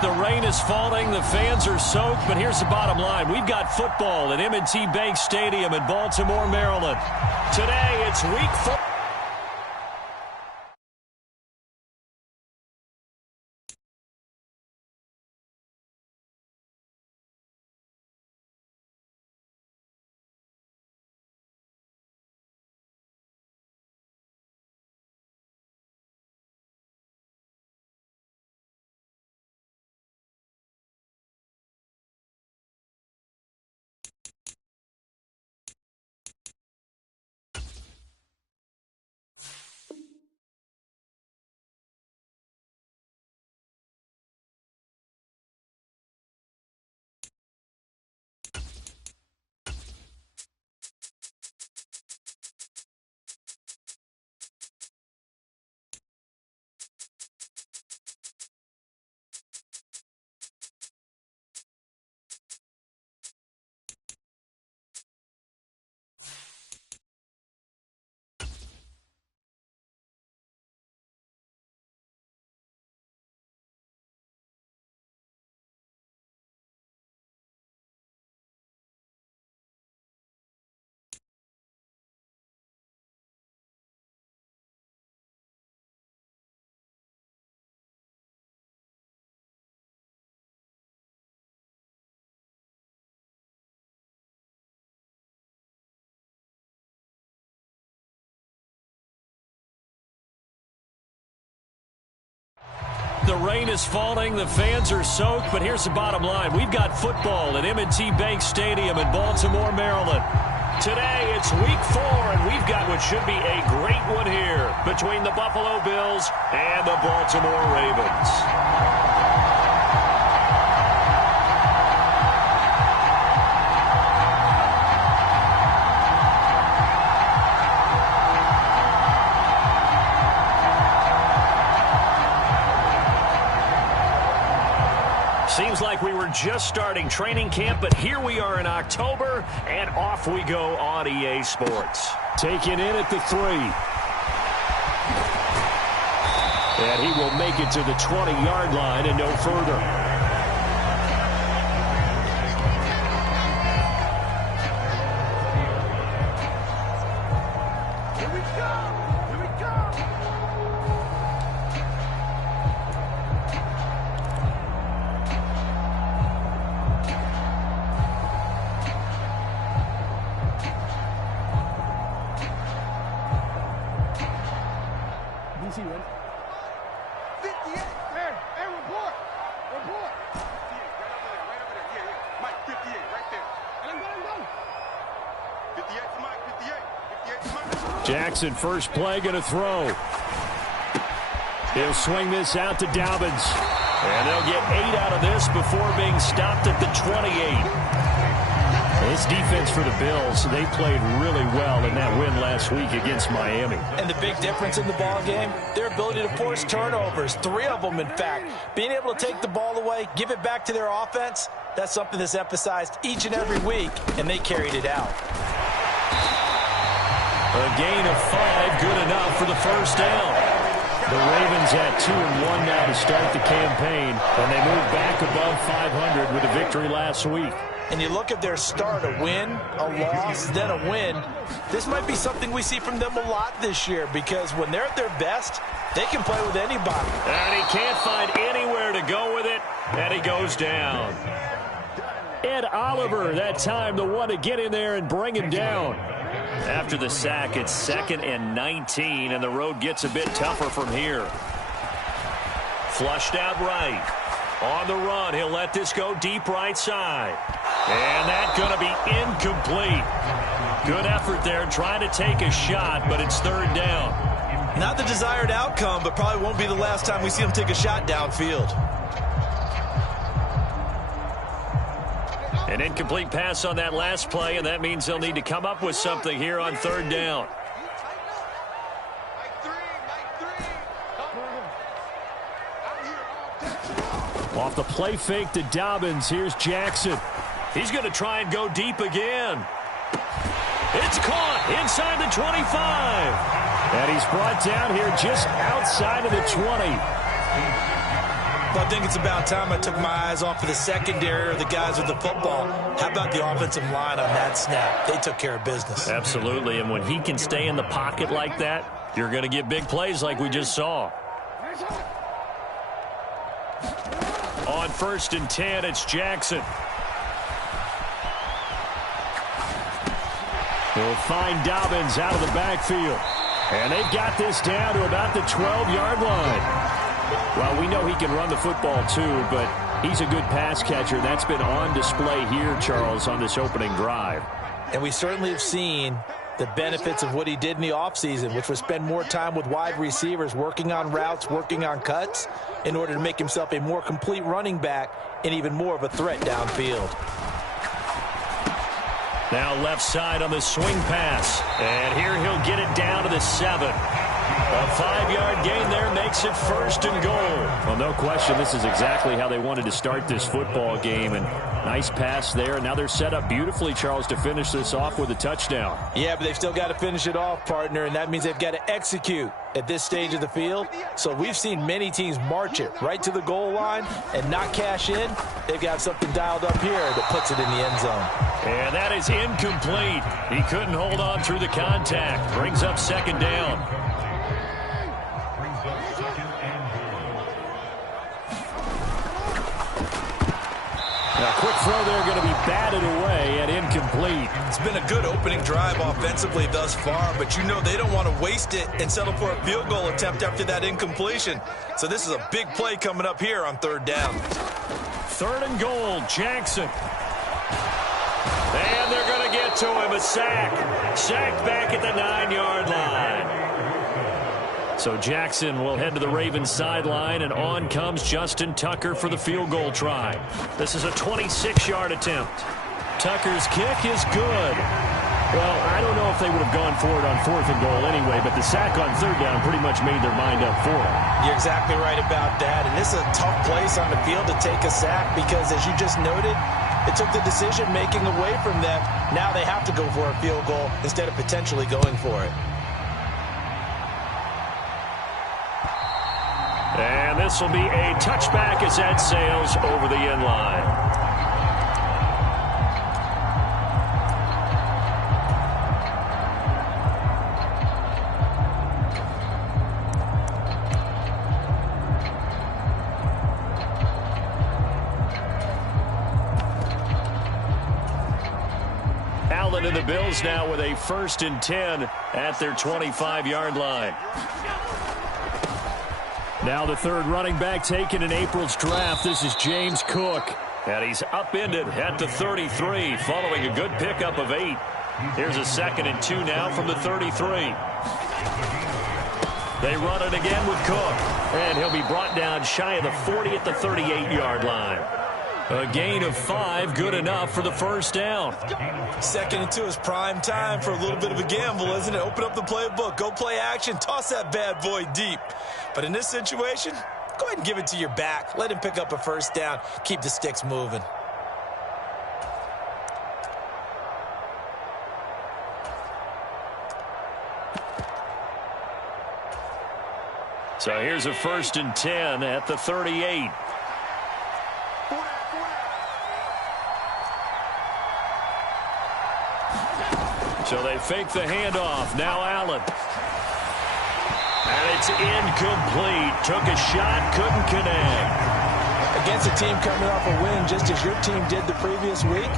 The rain is falling, the fans are soaked, but here's the bottom line. We've got football at M&T Bank Stadium in Baltimore, Maryland. Today, it's week 4. The rain is falling, the fans are soaked, but here's the bottom line. We've got football at M&T Bank Stadium in Baltimore, Maryland. Today, it's week 4, and we've got what should be a great one here between the Buffalo Bills and the Baltimore Ravens. Seems like we were just starting training camp, but here we are in October, and off we go on EA Sports. Taken in at the 3. And he will make it to the 20-yard line and no further. Jackson, first play, going to throw. He'll swing this out to Dobbins. And they'll get 8 out of this before being stopped at the 28. This defense for the Bills, they played really well in that win last week against Miami. And the big difference in the ball game, their ability to force turnovers, 3 of them, in fact. Being able to take the ball away, give it back to their offense, that's something that's emphasized each and every week, and they carried it out. A gain of 5, good enough for the first down. The Ravens at 2-1 now to start the campaign, and they move back above 500 with a victory last week. And you look at their start, a win, a loss, then a win. This might be something we see from them a lot this year, because when they're at their best, they can play with anybody. And he can't find anywhere to go with it, and he goes down. Ed Oliver, that time the one to get in there and bring him down. After the sack, it's 2nd and 19, and the road gets a bit tougher from here. Flushed out right. On the run, he'll let this go deep right side. And that's going to be incomplete. Good effort there trying to take a shot, but it's 3rd down. Not the desired outcome, but probably won't be the last time we see him take a shot downfield. An incomplete pass on that last play, and that means they'll need to come up with something here on 3rd down. Off the play fake to Dobbins, here's Jackson. He's going to try and go deep again. It's caught inside the 25. And he's brought down here just outside of the 20. Well, I think it's about time I took my eyes off of the secondary or the guys with the football. How about the offensive line on that snap? They took care of business. Absolutely, and when he can stay in the pocket like that, you're going to get big plays like we just saw. On 1st and 10, it's Jackson. We'll find Dobbins out of the backfield. And they've got this down to about the 12-yard line. Well, we know he can run the football too, but he's a good pass catcher. That's been on display here, Charles, on this opening drive. And we certainly have seen the benefits of what he did in the offseason, which was spend more time with wide receivers, working on routes, working on cuts, in order to make himself a more complete running back and even more of a threat downfield. Now left side on the swing pass. And here he'll get it down to the 7. A 5-yard gain there makes it 1st and goal. Well, no question, this is exactly how they wanted to start this football game. And nice pass there. Now they're set up beautifully, Charles, to finish this off with a touchdown. Yeah, but they've still got to finish it off, partner, and that means they've got to execute at this stage of the field. So we've seen many teams march it right to the goal line and not cash in. They've got something dialed up here that puts it in the end zone. And that is incomplete. He couldn't hold on through the contact. Brings up 2nd down. Now, quick throw there, going to be batted away and incomplete. It's been a good opening drive offensively thus far, but you know they don't want to waste it and settle for a field goal attempt after that incompletion. So this is a big play coming up here on 3rd down. 3rd and goal, Jackson. And they're going to get to him, a sack. Sacked back at the 9-yard line. So Jackson will head to the Ravens sideline, and on comes Justin Tucker for the field goal try. This is a 26-yard attempt. Tucker's kick is good. Well, I don't know if they would have gone for it on 4th and goal anyway, but the sack on 3rd down pretty much made their mind up for it. You're exactly right about that, and this is a tough place on the field to take a sack because, as you just noted, it took the decision-making away from them. Now they have to go for a field goal instead of potentially going for it. And this will be a touchback as that sails over the end line. Allen and the Bills now with a 1st and 10 at their 25-yard line. Now the 3rd running back taken in April's draft. This is James Cook. And he's upended at the 33 following a good pickup of 8. Here's a 2nd and 2 now from the 33. They run it again with Cook. And he'll be brought down shy of the 40 at the 38-yard line. A gain of 5, good enough for the 1st down. 2nd and 2 is prime time for a little bit of a gamble, isn't it? Open up the playbook, go play action, toss that bad boy deep. But in this situation, go ahead and give it to your back. Let him pick up a 1st down. Keep the sticks moving. So here's a 1st and 10 at the 38. So they fake the handoff. Now Allen. And it's incomplete. Took a shot, couldn't connect. Against a team coming off a win, just as your team did the previous week,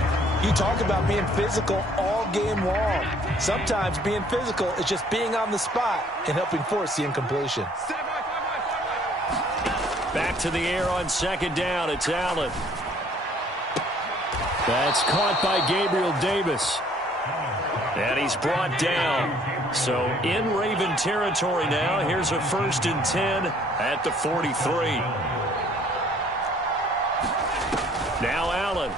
you talk about being physical all game long. Sometimes being physical is just being on the spot and helping force the incompletion. Back to the air on 2nd down. It's Allen. That's caught by Gabriel Davis. And he's brought down. So in Raven territory now. Here's a 1st and 10 at the 43. Now Allen.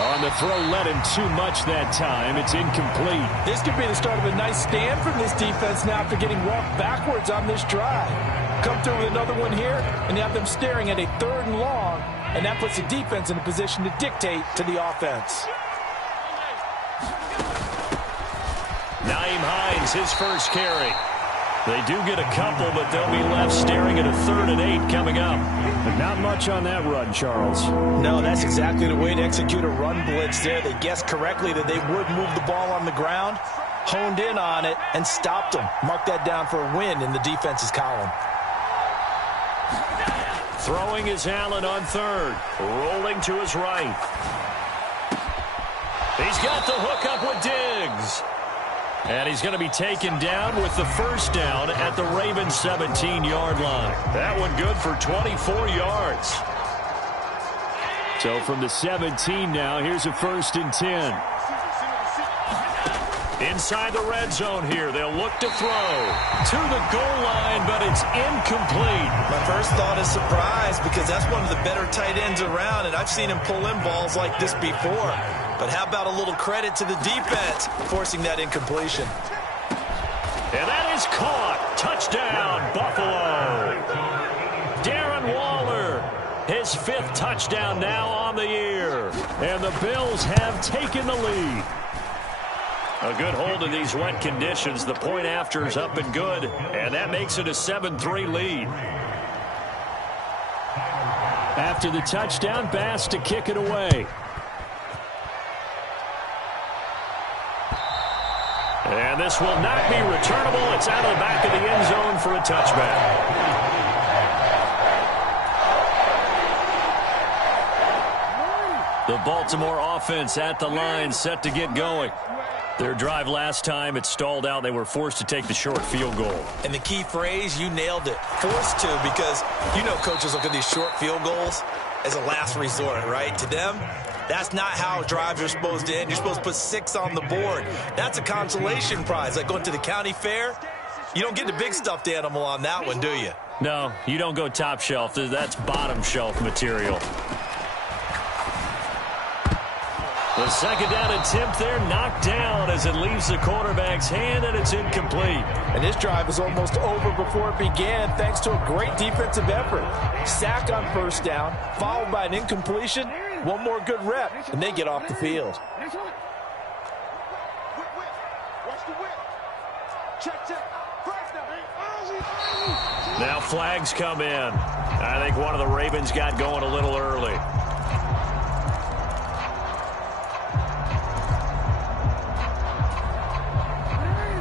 On the throw, led him too much that time. It's incomplete. This could be the start of a nice stand from this defense now after getting walked backwards on this drive. Come through with another one here, and you have them staring at a 3rd and long, and that puts the defense in a position to dictate to the offense. Naeem Hines, his first carry. They do get a couple, but they'll be left staring at a 3rd and 8 coming up. But not much on that run, Charles. No, that's exactly the way to execute a run blitz there. They guessed correctly that they would move the ball on the ground, honed in on it, and stopped them. Mark that down for a win in the defense's column. Throwing is Allen on 3rd. Rolling to his right. He's got the hook up with Diggs. And he's going to be taken down with the 1st down at the Ravens' 17-yard line. That one good for 24 yards. So from the 17 now, here's a 1st and 10. Inside the red zone here. They'll look to throw to the goal line, but it's incomplete. My first thought is surprise because that's one of the better tight ends around, and I've seen him pull in balls like this before. But how about a little credit to the defense forcing that incompletion? And that is caught. Touchdown, Buffalo. Darren Waller, his 5th touchdown now on the year. And the Bills have taken the lead. A good hold in these wet conditions. The point after is up and good. And that makes it a 7-3 lead. After the touchdown, Bass to kick it away. And this will not be returnable. It's out of the back of the end zone for a touchback. The Baltimore offense at the line, set to get going. Their drive last time, it stalled out. They were forced to take the short field goal. And the key phrase, you nailed it, forced to, because you know coaches look at these short field goals as a last resort, right? To them, that's not how drives are supposed to end. You're supposed to put 6 on the board. That's a consolation prize. Like going to the county fair, you don't get the big stuffed animal on that one, do you? No, you don't go top shelf. That's bottom shelf material. The 2nd down attempt there knocked down as it leaves the quarterback's hand, and it's incomplete. And this drive was almost over before it began thanks to a great defensive effort. Sack on 1st down, followed by an incompletion. One more good rep, and they get off the field. Now flags come in. I think one of the Ravens got going a little early.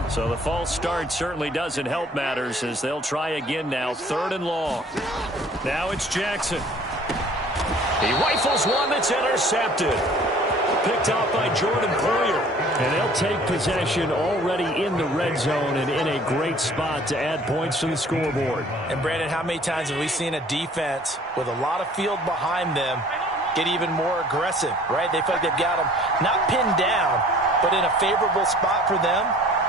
So the false start certainly doesn't help matters as they'll try again now. 3rd and long. Now it's Jackson. He rifles one that's intercepted. Picked off by Jordan Poyer. And they'll take possession already in the red zone and in a great spot to add points to the scoreboard. And Brandon, how many times have we seen a defense with a lot of field behind them get even more aggressive, right? They feel like they've got them not pinned down, but in a favorable spot for them.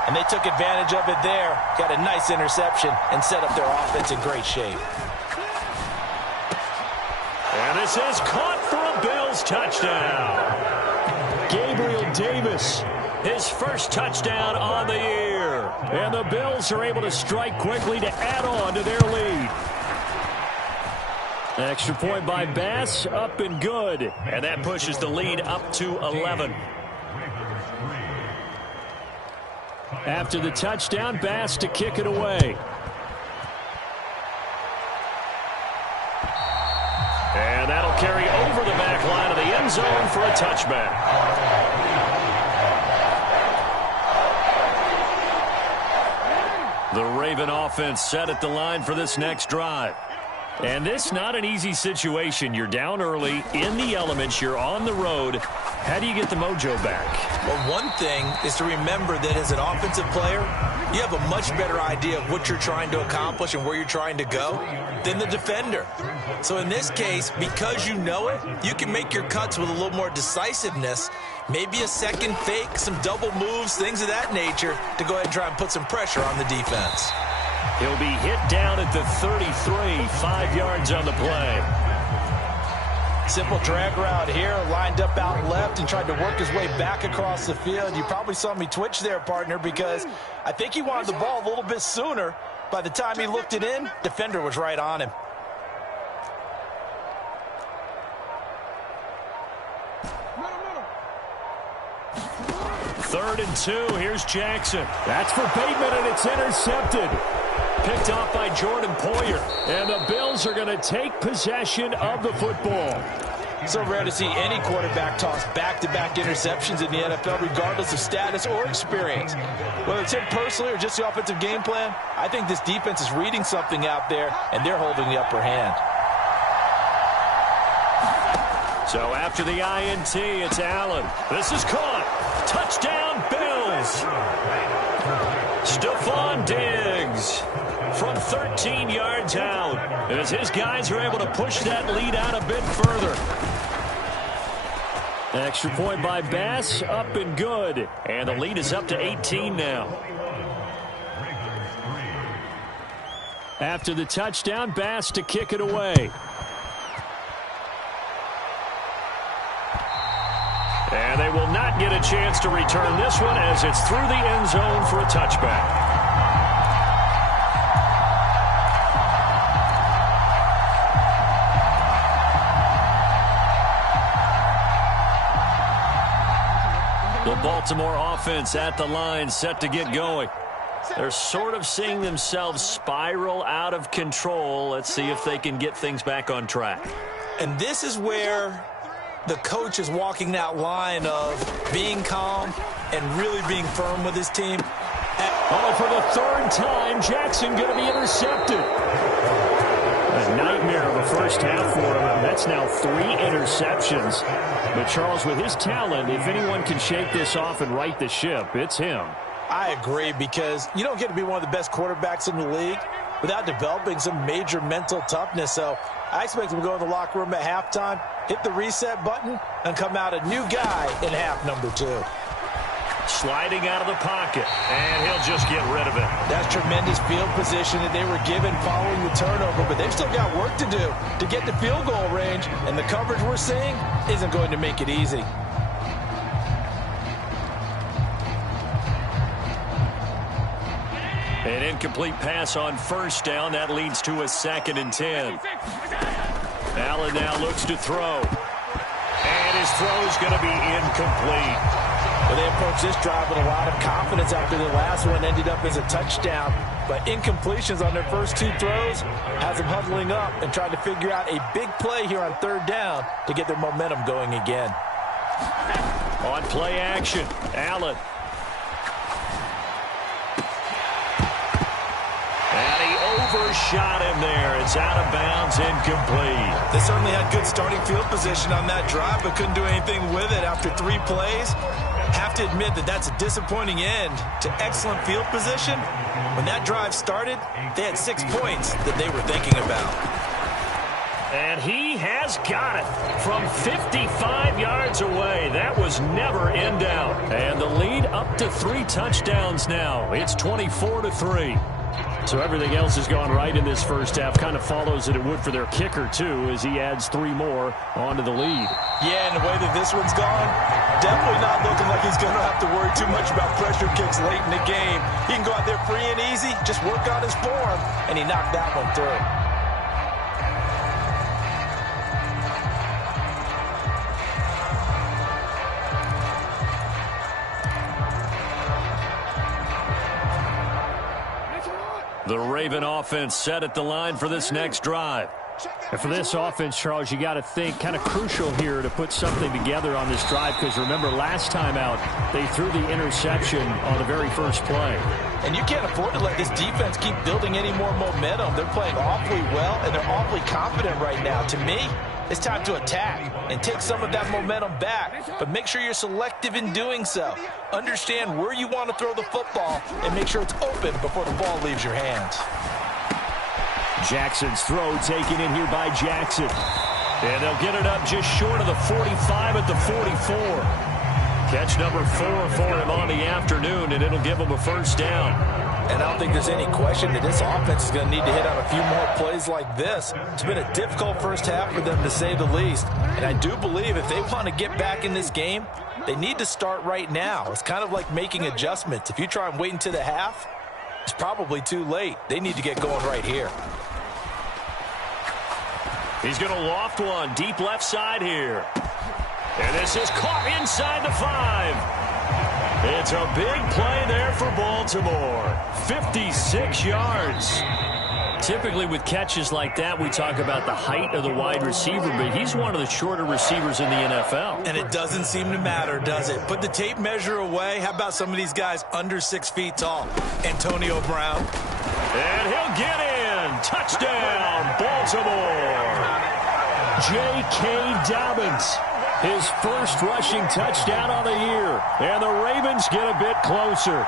And they took advantage of it there, got a nice interception, and set up their offense in great shape. And this is caught for a Bills touchdown. Gabriel Davis, his 1st touchdown on the year. And the Bills are able to strike quickly to add on to their lead. Extra point by Bass, up and good. And that pushes the lead up to 11. After the touchdown, Bass to kick it away. And that'll carry over the back line of the end zone for a touchback. The Raven offense set at the line for this next drive. And this not an easy situation. You're down early, in the elements, you're on the road. How do you get the mojo back? Well, one thing is to remember that as an offensive player, you have a much better idea of what you're trying to accomplish and where you're trying to go than the defender. So in this case, because you know it, you can make your cuts with a little more decisiveness, maybe a second fake, some double moves, things of that nature, to go ahead and try and put some pressure on the defense. He'll be hit down at the 33, 5 yards on the play. Simple drag route here, lined up out left and tried to work his way back across the field. You probably saw me twitch there, partner, because I think he wanted the ball a little bit sooner. By the time he looked it in, defender was right on him. 3rd and 2. Here's Jackson. That's for Bateman, and it's intercepted. Picked off by Jordan Poyer. And the Bills are going to take possession of the football. So rare to see any quarterback toss back-to-back interceptions in the NFL, regardless of status or experience. Whether it's him personally or just the offensive game plan, I think this defense is reading something out there, and they're holding the upper hand. So after the INT, it's Allen. This is caught. Touchdown, Bills. Stephon Diggs from 13 yards out, as his guys are able to push that lead out a bit further. Extra point by Bass, up and good. And the lead is up to 18 now. After the touchdown, Bass to kick it away. And they will not get a chance to return this one as it's through the end zone for a touchback. The Baltimore offense at the line, set to get going. They're sort of seeing themselves spiral out of control. Let's see if they can get things back on track. And this is where the coach is walking that line of being calm and really being firm with his team. Oh, for the 3rd time, Jackson going to be intercepted. A nightmare of a first half for him. That's now 3 interceptions. But Charles, with his talent, if anyone can shake this off and right the ship, it's him. I agree, because you don't get to be one of the best quarterbacks in the league without developing some major mental toughness. So I expect him to go in the locker room at halftime, hit the reset button, and come out a new guy in half number 2. Sliding out of the pocket, and he'll just get rid of it. That's tremendous field position that they were given following the turnover, but they've still got work to do to get to field goal range, and the coverage we're seeing isn't going to make it easy. An incomplete pass on 1st down. That leads to a 2nd and 10. Allen now looks to throw. And his throw's going to be incomplete. Well, they approached this drive with a lot of confidence after the last one ended up as a touchdown. But incompletions on their first 2 throws has them huddling up and trying to figure out a big play here on 3rd down to get their momentum going again. On play action, Allen. And he overshot him there. It's out of bounds, incomplete. They certainly had good starting field position on that drive, but couldn't do anything with it after 3 plays. Have to admit that that's a disappointing end to excellent field position. When that drive started, they had 6 points that they were thinking about. And he has got it from 55 yards away. That was never in doubt. And the lead up to 3 touchdowns now. It's 24-3. So everything else has gone right in this first half. Kind of follows that it would for their kicker, too, as he adds 3 more onto the lead. Yeah, and the way that this one's gone, definitely not looking like he's going to have to worry too much about pressure kicks late in the game. He can go out there free and easy, just work on his form, and he knocked that one through. The Raven offense set at the line for this next drive. And for this offense, Charles, you got to think kind of crucial here to put something together on this drive, because remember last time out they threw the interception on the very first play. And you can't afford to let this defense keep building any more momentum. They're playing awfully well, and they're awfully confident right now. To me, it's time to attack and take some of that momentum back, but make sure you're selective in doing so. Understand where you want to throw the football and make sure it's open before the ball leaves your hands. Jackson's throw taken in here by Jackson. And they'll get it up just short of the 45 at the 44. Catch number 4 for him on the afternoon, and it'll give him a first down. And I don't think there's any question that this offense is going to need to hit on a few more plays like this. It's been a difficult first half for them, to say the least. And I do believe if they want to get back in this game, they need to start right now. It's kind of like making adjustments. If you try and wait until the half, it's probably too late. They need to get going right here. He's going to loft one deep left side here. And this is caught inside the 5. It's a big play there for Baltimore. 56 yards. Typically with catches like that, we talk about the height of the wide receiver, but he's one of the shorter receivers in the NFL. And it doesn't seem to matter, does it? Put the tape measure away. How about some of these guys under 6 feet tall? Antonio Brown. And he'll get in. Touchdown, Baltimore. J.K. Dobbins. His first rushing touchdown on the year. And the Ravens get a bit closer.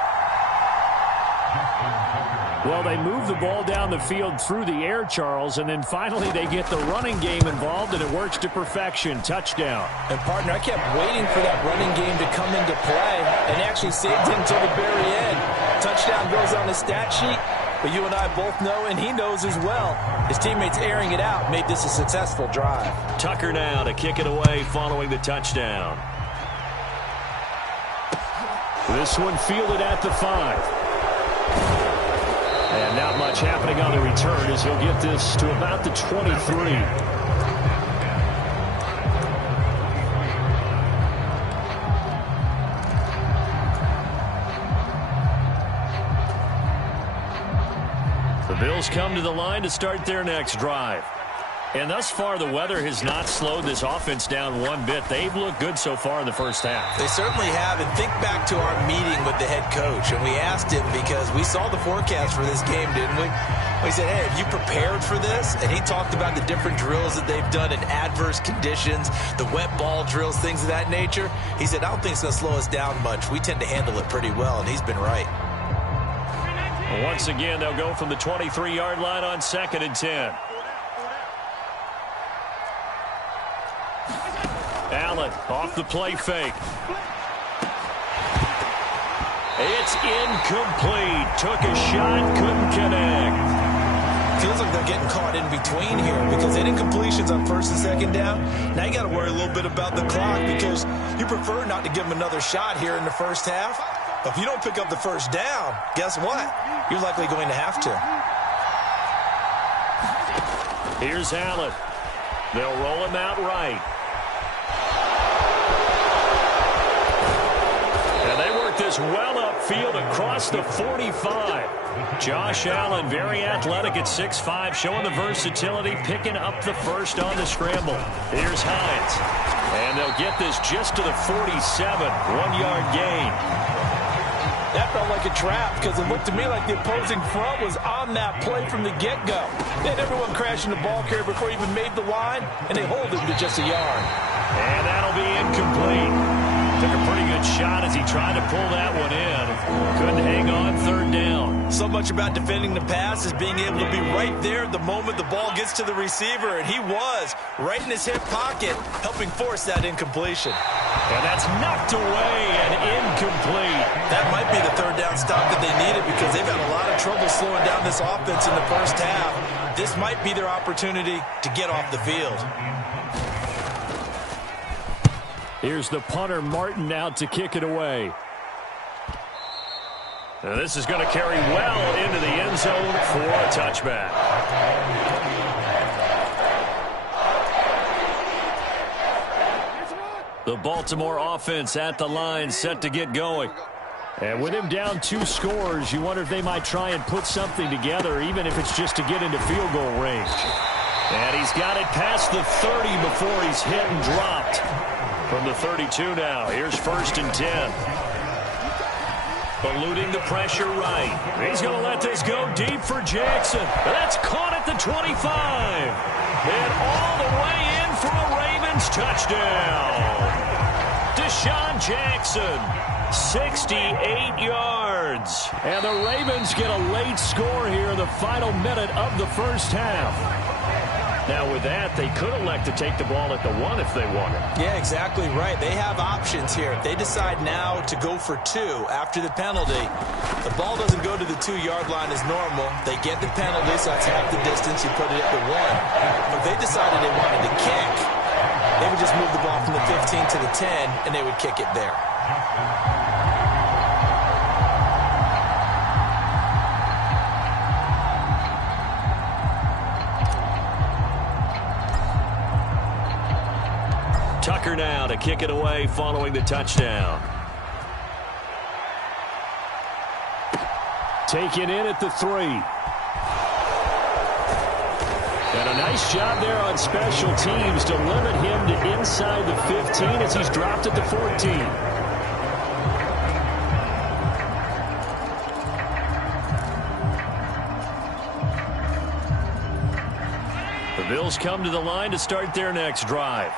Well, they move the ball down the field through the air, Charles, and then finally they get the running game involved, and it works to perfection. Touchdown. And, partner, I kept waiting for that running game to come into play, and actually saved it until the very end. Touchdown goes on the stat sheet, but you and I both know, and he knows as well, his teammates airing it out made this a successful drive. Tucker now to kick it away following the touchdown. This one fielded at the 5. And not much happening on the return as he'll get this to about the 23. The Bills come to the line to start their next drive. And thus far, the weather has not slowed this offense down one bit. They've looked good so far in the first half. They certainly have. And think back to our meeting with the head coach. And we asked him, because we saw the forecast for this game, didn't we? We said, hey, have you prepared for this? And he talked about the different drills that they've done in adverse conditions, the wet ball drills, things of that nature. He said, I don't think it's going to slow us down much. We tend to handle it pretty well, and he's been right. Once again, they'll go from the 23-yard line on 2nd and 10. Allen off the play fake. It's incomplete. Took a shot, couldn't connect. Feels like they're getting caught in between here, because any incompletions on 1st and 2nd down, now you got to worry a little bit about the clock, because you prefer not to give them another shot here in the first half. But if you don't pick up the first down, guess what? You're likely going to have to. Here's Allen. They'll roll him out right. And they work this well upfield across the 45. Josh Allen, very athletic at 6'5", showing the versatility, picking up the first on the scramble. Here's Hines. And they'll get this just to the 47, 1-yard gain. That felt like a trap, because it looked to me like the opposing front was on that play from the get-go. They had everyone crashing the ball carrier before he even made the line, and they hold him to just a yard. And that'll be incomplete. Took a pretty good shot as he tried to pull that one in. Couldn't hang on 3rd down. So much about defending the pass is being able to be right there the moment the ball gets to the receiver, and he was right in his hip pocket, helping force that incompletion. And that's knocked away and incomplete. That might be the 3rd down stop that they needed, because they've had a lot of trouble slowing down this offense in the first half. This might be their opportunity to get off the field. Here's the punter, Martin, out to kick it away. Now this is going to carry well into the end zone for a touchback. The Baltimore offense at the line, set to get going. And with him down 2 scores, you wonder if they might try and put something together, even if it's just to get into field goal range. And he's got it past the 30 before he's hit and dropped. From the 32 now, here's 1st and 10. Eluding the pressure right. He's going to let this go deep for Jackson. That's caught at the 25. And all the way in for a Ravens touchdown. Deshaun Jackson, 68 yards. And the Ravens get a late score here in the final minute of the first half. Now, with that, they could elect to take the ball at the 1 if they wanted. Yeah, exactly right. They have options here. If they decide now to go for 2 after the penalty, the ball doesn't go to the 2-yard line as normal. They get the penalty, so that's half the distance. You put it at the 1. But if they decided they wanted to kick, they would just move the ball from the 15 to the 10, and they would kick it there. Tucker now to kick it away following the touchdown. taken in at the 3. And a nice job there on special teams to limit him to inside the 15 as he's dropped at the 14. The Bills come to the line to start their next drive.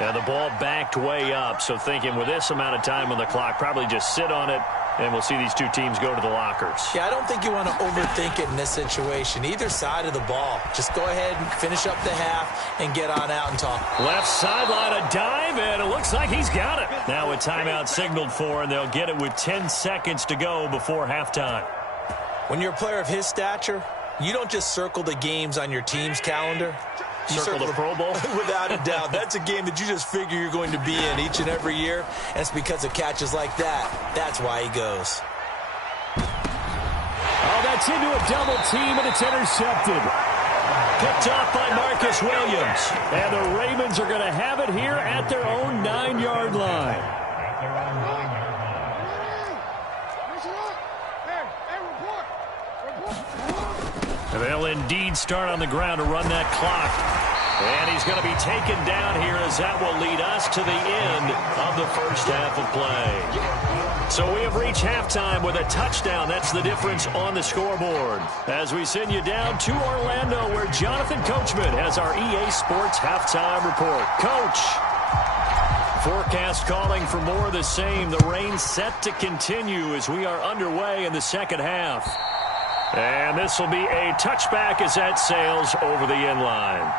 And the ball backed way up, so thinking with this amount of time on the clock, probably just sit on it, and we'll see these two teams go to the lockers. Yeah, I don't think you want to overthink it in this situation. Either side of the ball. Just go ahead and finish up the half and get on out and talk. Left sideline, a dive, and it looks like he's got it. Now a timeout signaled for, and they'll get it with 10 seconds to go before halftime. When you're a player of his stature, you don't just circle the games on your team's calendar. You circle the Pro Bowl? Without a doubt. That's a game that you just figure you're going to be in each and every year. And it's because of catches like that. That's why he goes. Oh, that's into a double team, and it's intercepted. Picked off by Marcus Williams. And the Ravens are going to have it here at their own 9-yard line. And they'll indeed start on the ground to run that clock. And he's going to be taken down here as that will lead us to the end of the first half of play. So we have reached halftime with a touchdown. That's the difference on the scoreboard. As we send you down to Orlando, where Jonathan Coachman has our EA Sports halftime report. Coach. Forecast calling for more of the same. The rain set to continue as we are underway in the second half. And this will be a touchback as that sails over the end line.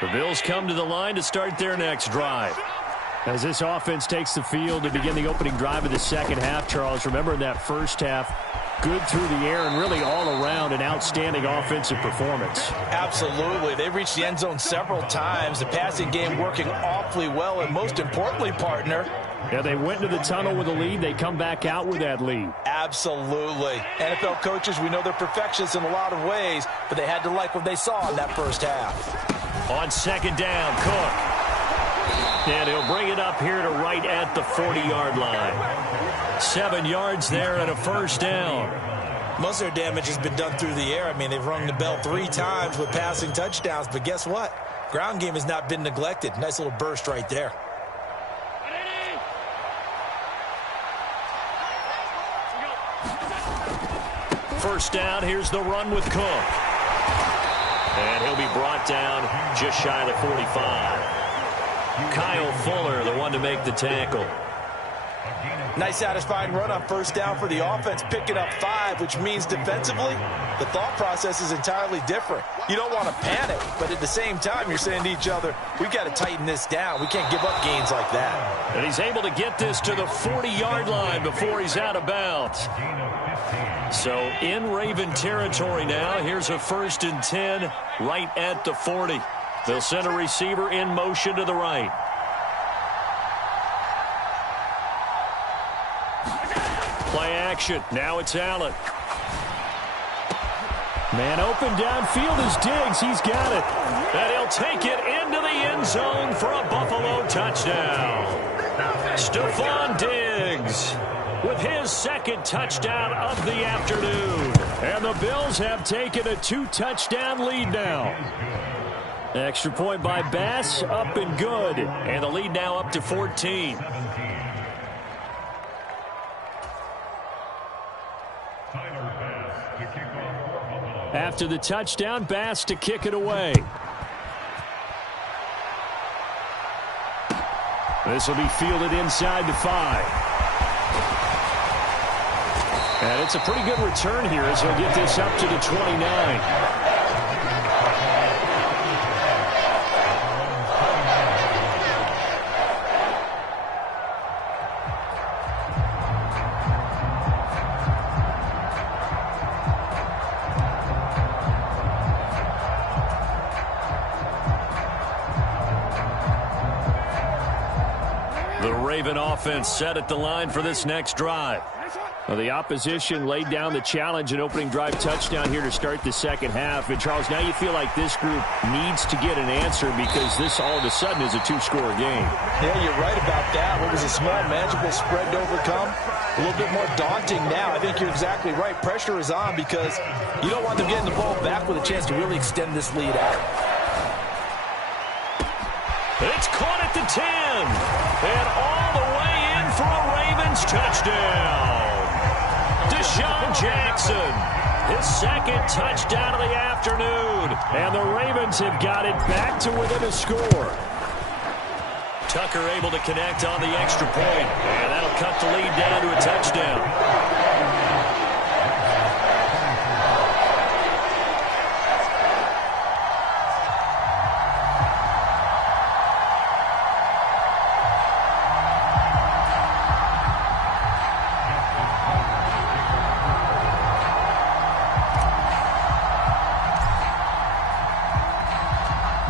The Bills come to the line to start their next drive. As this offense takes the field to begin the opening drive of the second half, Charles, remember in that first half, good through the air and really all around an outstanding offensive performance. Absolutely. They reached the end zone several times. The passing game working awfully well, and most importantly, partner. Yeah, they went into the tunnel with a lead. They come back out with that lead. Absolutely. NFL coaches, we know they're perfectionists in a lot of ways, but they had to like what they saw in that first half. On second down, Cook. And he'll bring it up here to right at the 40-yard line. 7 yards there and a first down. Most of their damage has been done through the air. I mean, they've rung the bell 3 times with passing touchdowns, but guess what? Ground game has not been neglected. Nice little burst right there. First down, here's the run with Cook. And he'll be brought down just shy of the 45. Kyle Fuller, the one to make the tackle. Nice satisfying run on first down for the offense, picking up 5, which means defensively, the thought process is entirely different. You don't want to panic, but at the same time, you're saying to each other, we've got to tighten this down. We can't give up gains like that. And he's able to get this to the 40-yard line before he's out of bounds. So in Raven territory now, here's a 1st and 10 right at the 40. They'll send a receiver in motion to the right. Play action. Now it's Allen. Man open downfield is Diggs. He's got it. And he'll take it into the end zone for a Buffalo touchdown. Stephon Diggs with his second touchdown of the afternoon. And the Bills have taken a 2-touchdown lead now. Extra point by Bass, up and good. And the lead now up to 14. After the touchdown, Bass to kick it away. This will be fielded inside the 5. And it's a pretty good return here as he'll get this up to the 29. Offense set at the line for this next drive. Well, the opposition laid down the challenge, an opening drive touchdown here to start the second half. And, Charles, now you feel like this group needs to get an answer because this all of a sudden is a two-score game. Yeah, you're right about that. What was a small, manageable spread to overcome? A little bit more daunting now. I think you're exactly right. Pressure is on because you don't want them getting the ball back with a chance to really extend this lead out. It's caught at the 10. And all the way in for a Ravens touchdown. Deshaun Jackson, his second touchdown of the afternoon. And the Ravens have got it back to within a score. Tucker able to connect on the extra point. And that'll cut the lead down to a touchdown.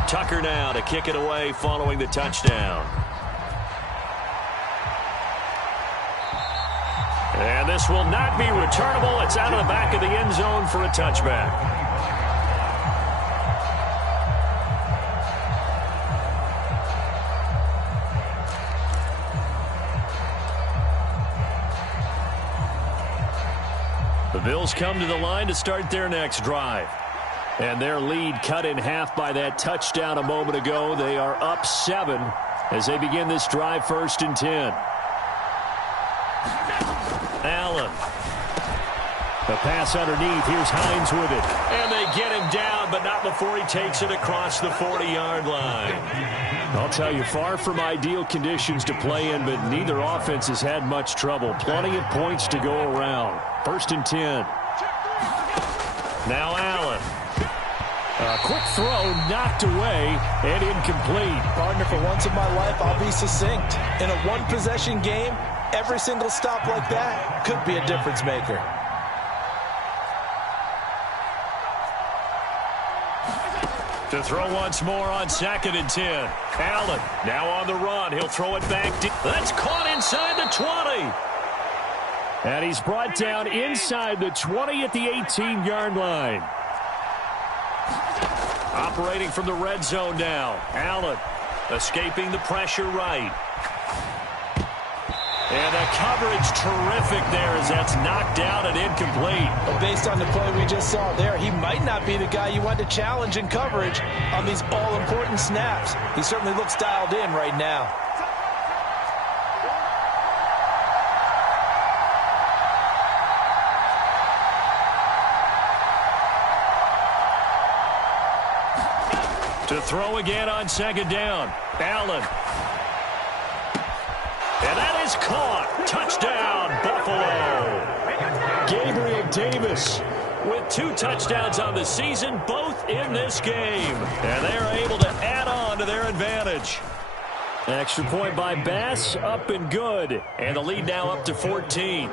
Tucker now to kick it away following the touchdown. And this will not be returnable. It's out of the back of the end zone for a touchback. The Bills come to the line to start their next drive. And their lead cut in half by that touchdown a moment ago. They are up 7 as they begin this drive, 1st and 10. Allen. The pass underneath. Here's Hines with it. And they get him down, but not before he takes it across the 40-yard line. I'll tell you, far from ideal conditions to play in, but neither offense has had much trouble. Plenty of points to go around. 1st and 10. Now Allen. A quick throw knocked away and incomplete. Partner, for once in my life, I'll be succinct. In a one-possession game, every single stop like that could be a difference maker. To throw once more on 2nd and 10. Allen now on the run. He'll throw it back. That's caught inside the 20. And he's brought down inside the 20 at the 18-yard line. Operating from the red zone now. Allen escaping the pressure right. And the coverage terrific there as that's knocked down and incomplete. Well, based on the play we just saw there, he might not be the guy you want to challenge in coverage on these all-important snaps. He certainly looks dialed in right now. To throw again on 2nd down. Allen. And that is caught. Touchdown, Buffalo. Gabriel Davis with 2 touchdowns on the season, both in this game. And they're able to add on to their advantage. Extra point by Bass, up and good. And the lead now up to 14.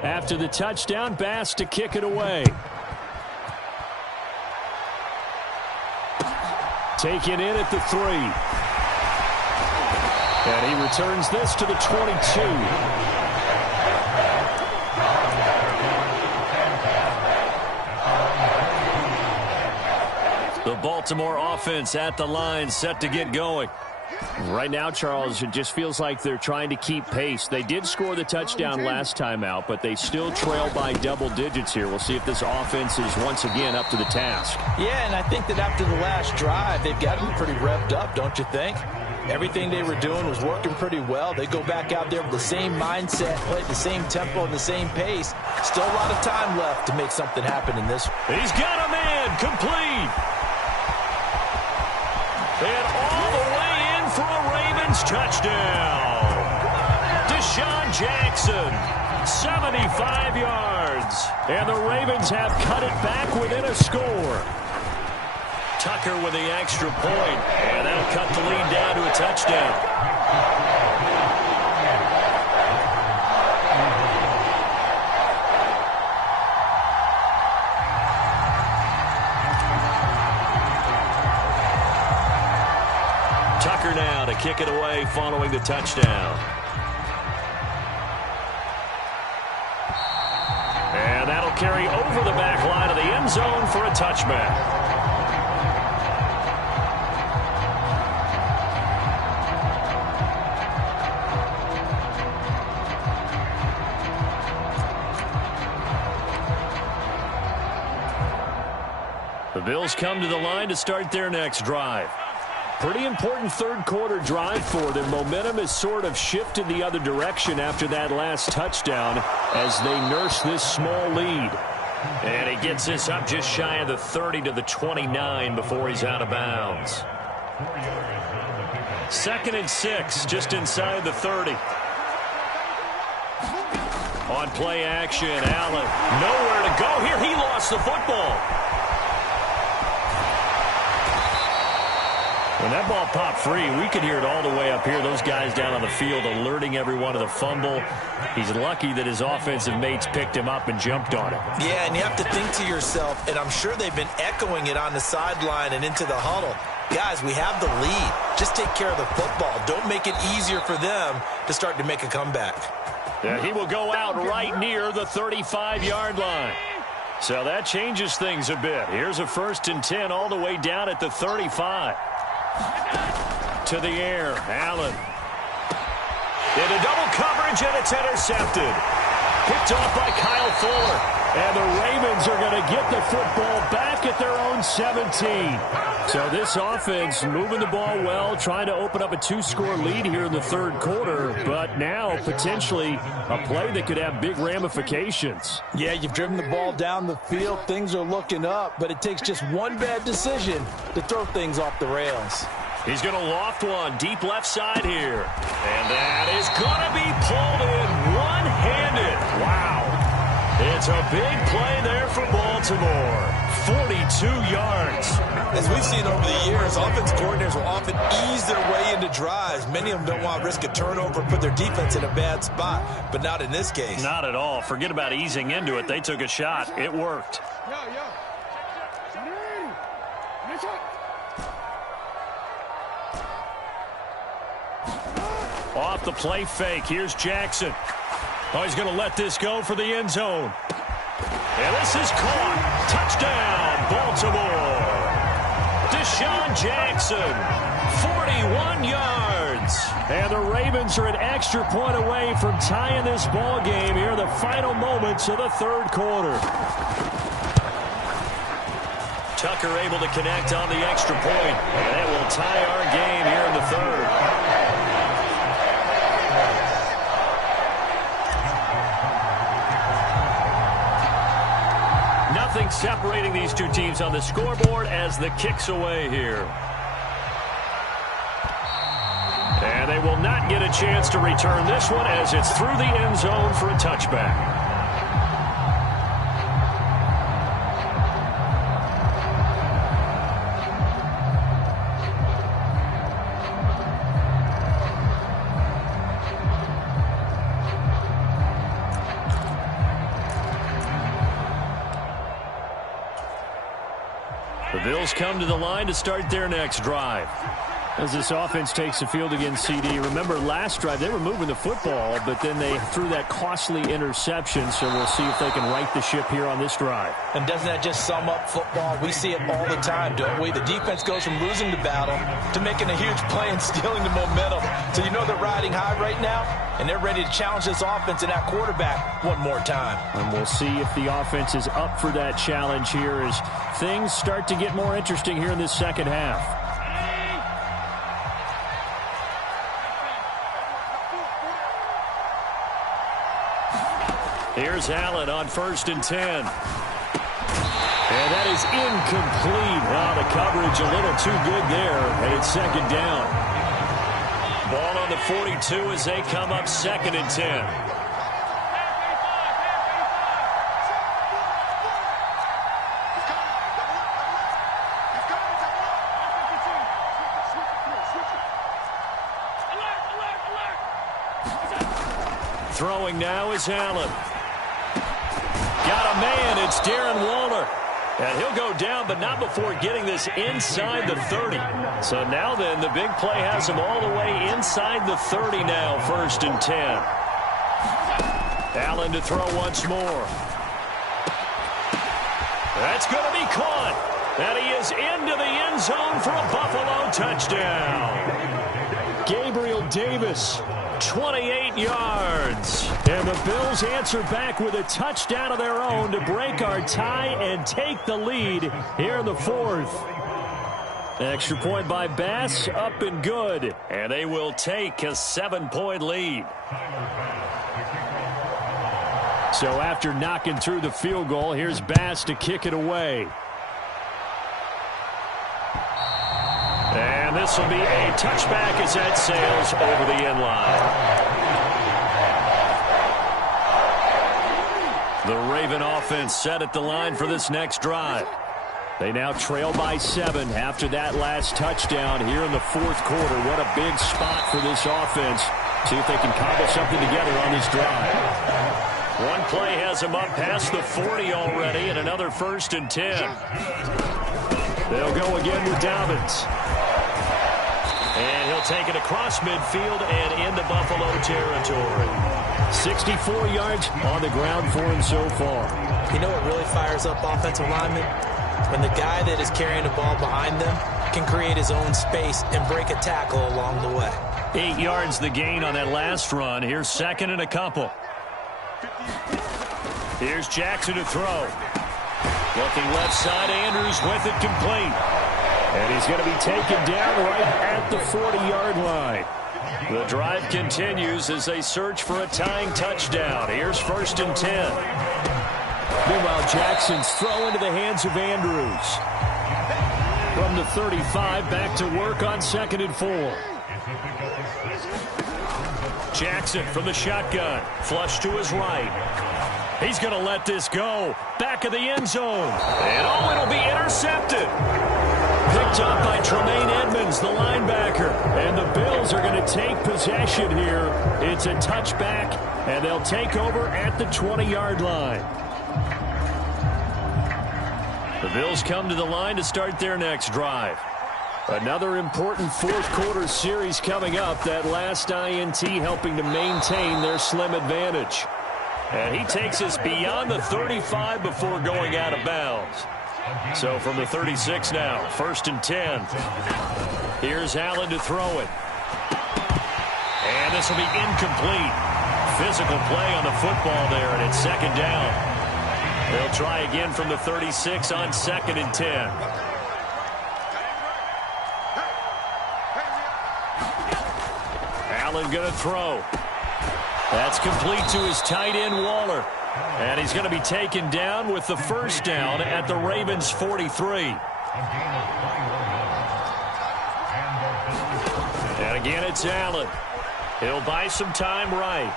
After the touchdown, Bass to kick it away. Taken in at the 3. And he returns this to the 22. The Baltimore offense at the line, set to get going. Right now, Charles, it just feels like they're trying to keep pace. They did score the touchdown last time out, but they still trail by double digits here. We'll see if this offense is once again up to the task. Yeah, and I think that after the last drive, they've got to be pretty revved up, don't you think? Everything they were doing was working pretty well. They go back out there with the same mindset, play at the same tempo and the same pace. Still a lot of time left to make something happen in this. He's got a man complete. And all the way in for a Ravens touchdown. Deshaun Jackson, 75 yards. And the Ravens have cut it back within a score. Tucker with the extra point, and that'll cut the lead down to a touchdown. Tucker now to kick it away following the touchdown. And that'll carry over the back line of the end zone for a touchback. The Bills come to the line to start their next drive. Pretty important third quarter drive for them. Momentum has sort of shifted the other direction after that last touchdown as they nurse this small lead. And he gets this up just shy of the 30 to the 29 before he's out of bounds. 2nd and 6, just inside the 30. On play action, Allen nowhere to go here. He lost the football. When that ball popped free, we could hear it all the way up here. Those guys down on the field alerting everyone of the fumble. He's lucky that his offensive mates picked him up and jumped on him. Yeah, and you have to think to yourself, and I'm sure they've been echoing it on the sideline and into the huddle. Guys, we have the lead. Just take care of the football. Don't make it easier for them to start to make a comeback. Yeah, he will go out right near the 35-yard line. So that changes things a bit. Here's a 1st and 10 all the way down at the 35. To the air, Allen. Into double coverage, and it's intercepted. Picked off by Kyle Fuller. And the Ravens are going to get the football back at their own 17. So this offense moving the ball well, trying to open up a 2-score lead here in the third quarter. But now potentially a play that could have big ramifications. Yeah, you've driven the ball down the field. Things are looking up, but it takes just one bad decision to throw things off the rails. He's going to loft one deep left side here. And that is going to be pulled in one-handed. Wow. It's a big play there for Baltimore. 42 yards. As we've seen over the years, offense coordinators will often ease their way into drives. Many of them don't want to risk a turnover and put their defense in a bad spot, but not in this case. Not at all. Forget about easing into it. They took a shot. It worked. Off the play fake. Here's Jackson. Oh, he's going to let this go for the end zone. And this is caught. Touchdown, Baltimore. Deshaun Jackson, 41 yards. And the Ravens are an extra point away from tying this ball game here in the final moments of the third quarter. Tucker able to connect on the extra point. And that will tie our game here in the third. Nothing separating these two teams on the scoreboard as the kick's away here. And they will not get a chance to return this one as it's through the end zone for a touchback. The Bills come to the line to start their next drive. As this offense takes the field against CD. Remember, last drive, they were moving the football, but then they threw that costly interception, so we'll see if they can right the ship here on this drive. And doesn't that just sum up football? We see it all the time, don't we? The defense goes from losing the battle to making a huge play and stealing the momentum. So you know they're riding high right now, and they're ready to challenge this offense and that quarterback one more time. And we'll see if the offense is up for that challenge here as things start to get more interesting here in this second half. Here's Allen on 1st and 10. And that is incomplete. Oh, the coverage a little too good there, and it's 2nd down. Ball on the 42 as they come up 2nd and 10. Throwing now is Allen. Got a man. It's Darren Waller. And he'll go down, but not before getting this inside the 30. So now then, the big play has him all the way inside the 30 now, 1st and 10. Allen to throw once more. That's going to be caught. And he is into the end zone for a Buffalo touchdown. Gabriel Davis, 28 yards. And the Bills answer back with a touchdown of their own to break our tie and take the lead here in the 4th. Extra point by Bass, up and good. And they will take a 7-point lead. So after knocking through the field goal, here's Bass to kick it away. And this will be a touchback as that sails over the end line. The Raven offense set at the line for this next drive. They now trail by 7 after that last touchdown here in the 4th quarter. What a big spot for this offense. See if they can cobble something together on this drive. One play has him up past the 40 already, and another 1st and 10. They'll go again with Dobbins. And he'll take it across midfield and into Buffalo territory. 64 yards on the ground for him so far. You know what really fires up offensive linemen? When the guy that is carrying the ball behind them can create his own space and break a tackle along the way. 8 yards the gain on that last run. Here's 2nd and a couple. Here's Jackson to throw. Looking left side, Andrews with it complete. And he's going to be taken down right at the 40-yard line. The drive continues as they search for a tying touchdown. Here's 1st and 10. Meanwhile, Jackson's throw into the hands of Andrews. From the 35, back to work on 2nd and 4. Jackson from the shotgun. Flush to his right. He's going to let this go. Back of the end zone. And oh, it'll be intercepted. Picked up by Tremaine Edmonds, the linebacker. And the Bills are going to take possession here. It's a touchback, and they'll take over at the 20-yard line. The Bills come to the line to start their next drive. Another important 4th quarter series coming up. That last INT helping to maintain their slim advantage. And he takes us beyond the 35 before going out of bounds. So from the 36 now, 1st and 10. Here's Allen to throw it. And this will be incomplete. Physical play on the football there, and it's 2nd down. They'll try again from the 36 on 2nd and 10. Allen going to throw. That's complete to his tight end, Waller. And he's going to be taken down with the 1st down at the Ravens' 43. And again, it's Allen. He'll buy some time right.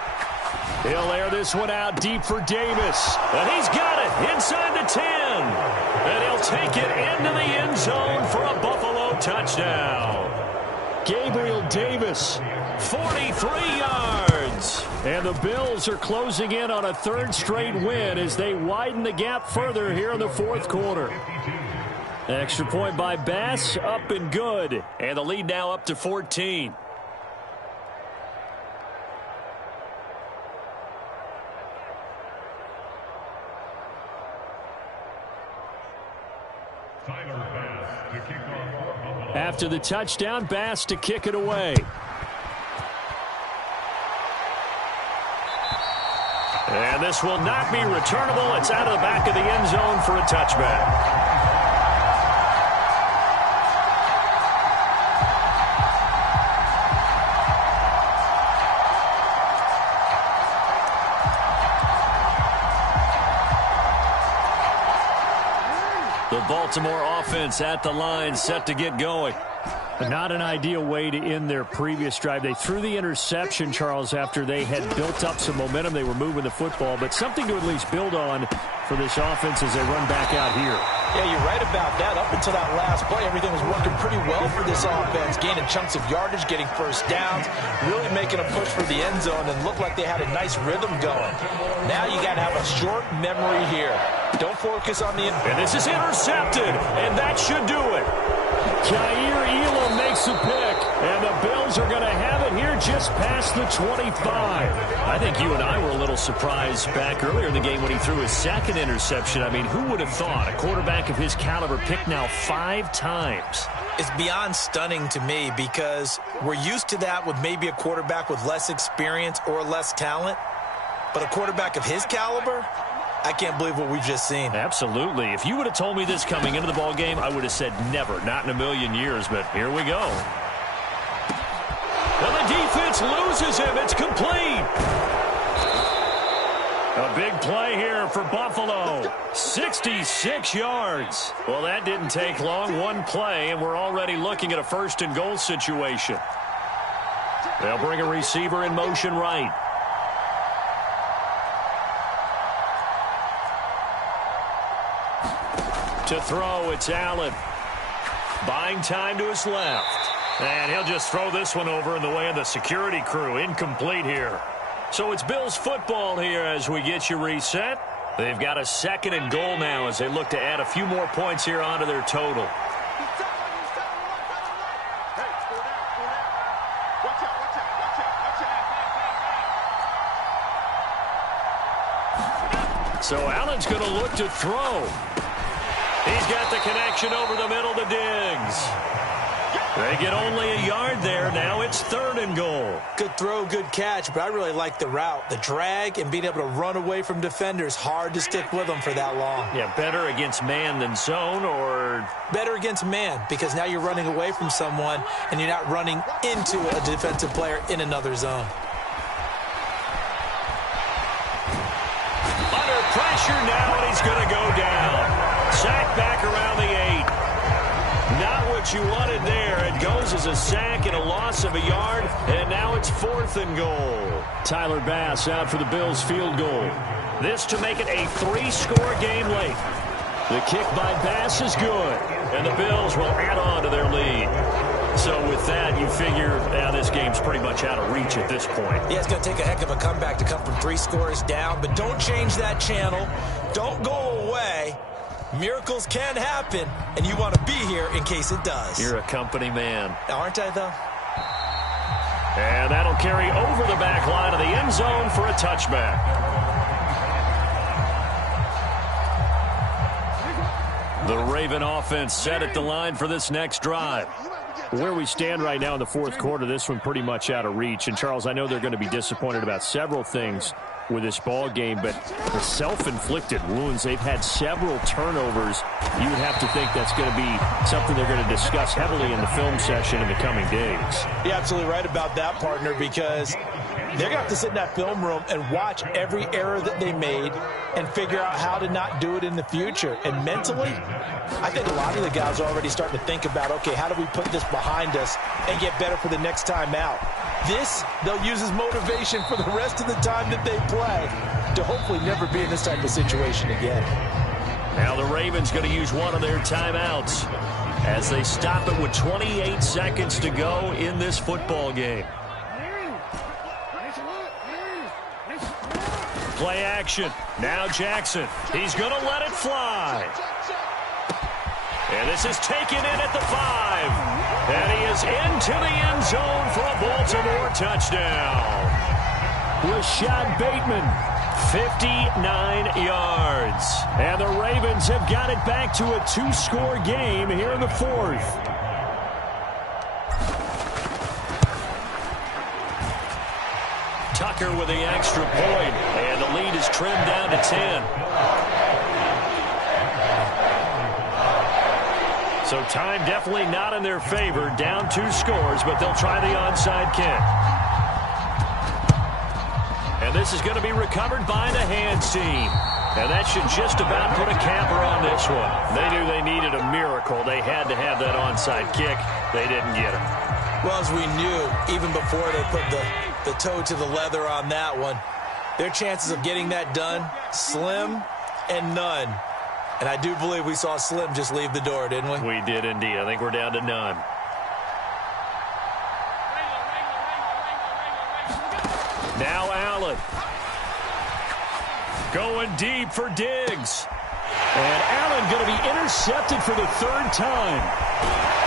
He'll air this one out deep for Davis. And he's got it inside the 10. And he'll take it into the end zone for a Buffalo touchdown. Gabriel Davis, 43 yards. And the Bills are closing in on a 3rd straight win as they widen the gap further here in the 4th quarter. Extra point by Bass, up and good. And the lead now up to 14. After the touchdown, Bass to kick it away. And this will not be returnable. It's out of the back of the end zone for a touchback. The Baltimore offense at the line, set to get going. Not an ideal way to end their previous drive. They threw the interception, Charles, after they had built up some momentum. They were moving the football, but something to at least build on for this offense as they run back out here. Yeah, you're right about that. Up until that last play, everything was working pretty well for this offense, gaining chunks of yardage, getting 1st downs, really making a push for the end zone, and looked like they had a nice rhythm going. Now you got to have a short memory here. Don't focus on the... And this is intercepted, and that should do it. Jair Elam makes a pick, and the Bills are going to have it here just past the 25. I think you and I were a little surprised back earlier in the game when he threw his second interception. I mean, who would have thought a quarterback of his caliber picked now 5 times? It's beyond stunning to me because we're used to that with maybe a quarterback with less experience or less talent. But a quarterback of his caliber, I can't believe what we've just seen. Absolutely. If you would have told me this coming into the ball game, I would have said never, not in a million years, but here we go. And the defense loses him. It's complete. A big play here for Buffalo. 66 yards. Well, that didn't take long. One play, and we're already looking at a first and goal situation. They'll bring a receiver in motion right. To throw, it's Allen. Buying time to his left. And he'll just throw this one over in the way of the security crew. Incomplete here. So it's Bills football here as we get you reset. They've got a second and goal now as they look to add a few more points here onto their total. So Allen's going to look to throw. He's got the connection over the middle to Diggs. They get only a yard there. Now it's third and goal. Good throw, good catch, but I really like the route. The drag and being able to run away from defenders. Hard to stick with them for that long. Yeah, better against man than zone, or... Better against man, because now you're running away from someone and you're not running into a defensive player in another zone. Under pressure now, and he's going to go down. Sack back around the 8. Not what you wanted there. It goes as a sack and a loss of a yard, and now it's fourth and goal. Tyler Bass out for the Bills field goal. This to make it a 3-score game late. The kick by Bass is good, and the Bills will add on to their lead. So with that, you figure now this game's pretty much out of reach at this point. Yeah, it's going to take a heck of a comeback to come from 3 scores down, but don't change that channel. Don't go away. Miracles can happen, and you want to be here in case it does. You're a company man. Aren't I, though? And that'll carry over the back line of the end zone for a touchback. The Raven offense set at the line for this next drive. Where we stand right now in the fourth quarter, this one pretty much out of reach. And, Charles, I know they're going to be disappointed about several things with this ball game, but the self-inflicted wounds, they've had several turnovers. You would have to think that's going to be something they're going to discuss heavily in the film session in the coming days. You're absolutely right about that, partner, because they're going to have to sit in that film room and watch every error that they made and figure out how to not do it in the future. And mentally, I think a lot of the guys are already starting to think about, okay, how do we put this behind us and get better for the next time out? This, they'll use as motivation for the rest of the time that they play to hopefully never be in this type of situation again. Now the Ravens going to use one of their timeouts as they stop it with 28 seconds to go in this football game. Play action. Now Jackson. He's going to let it fly. And this is taken in at the 5. And he is into the end zone for a Baltimore touchdown. Rashad Bateman, 59 yards. And the Ravens have got it back to a 2-score game here in the fourth. Tucker with the extra point. And the lead is trimmed down to 10. So time definitely not in their favor. Down 2 scores, but they'll try the onside kick. And this is going to be recovered by the hands team. And that should just about put a capper on this one. They knew they needed a miracle. They had to have that onside kick. They didn't get it. Well, as we knew, even before they put the toe to the leather on that one, their chances of getting that done, slim and none. And I do believe we saw Slim just leave the door, didn't we? We did indeed. I think we're down to none. Now Allen. Going deep for Diggs. And Allen going to be intercepted for the third time.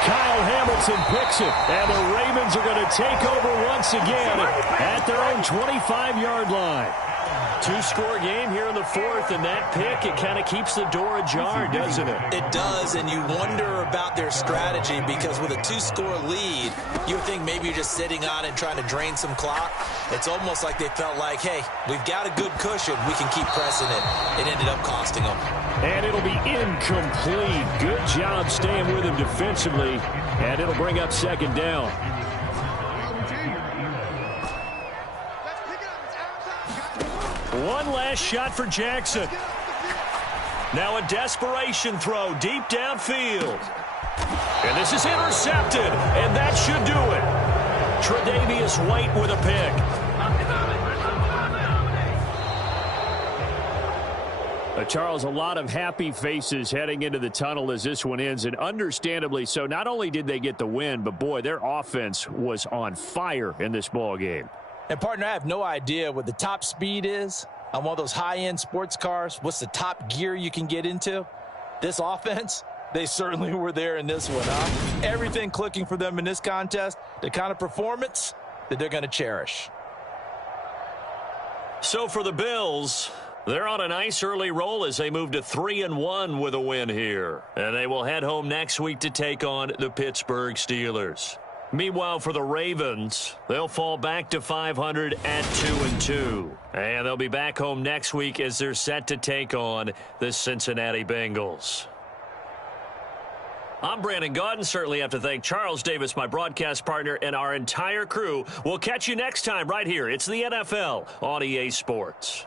Kyle Hamilton picks it, and the Ravens are going to take over once again at their own 25-yard line. Two-score game here in the fourth, and that pick, it kind of keeps the door ajar, doesn't it? It does, and you wonder about their strategy because with a two-score lead, you would think maybe you're just sitting on it trying to drain some clock. It's almost like they felt like, hey, we've got a good cushion. We can keep pressing it. It ended up costing them. And it'll be incomplete. Good job staying with him defensively, and it'll bring up second down. One last shot for Jackson. Now a desperation throw deep downfield. And this is intercepted, and that should do it. Tre'Davious White with a pick. Charles, a lot of happy faces heading into the tunnel as this one ends, and understandably so. Not only did they get the win, but, boy, their offense was on fire in this ball game. And, partner, I have no idea what the top speed is on one of those high-end sports cars. What's the top gear you can get into? This offense, they certainly were there in this one, huh? Everything clicking for them in this contest, the kind of performance that they're going to cherish. So for the Bills, they're on a nice early roll as they move to 3-1 with a win here. And they will head home next week to take on the Pittsburgh Steelers. Meanwhile, for the Ravens, they'll fall back to 500 at 2-2. And they'll be back home next week as they're set to take on the Cincinnati Bengals. I'm Brandon Gaudin. Certainly have to thank Charles Davis, my broadcast partner, and our entire crew. We'll catch you next time right here. It's the NFL on EA Sports.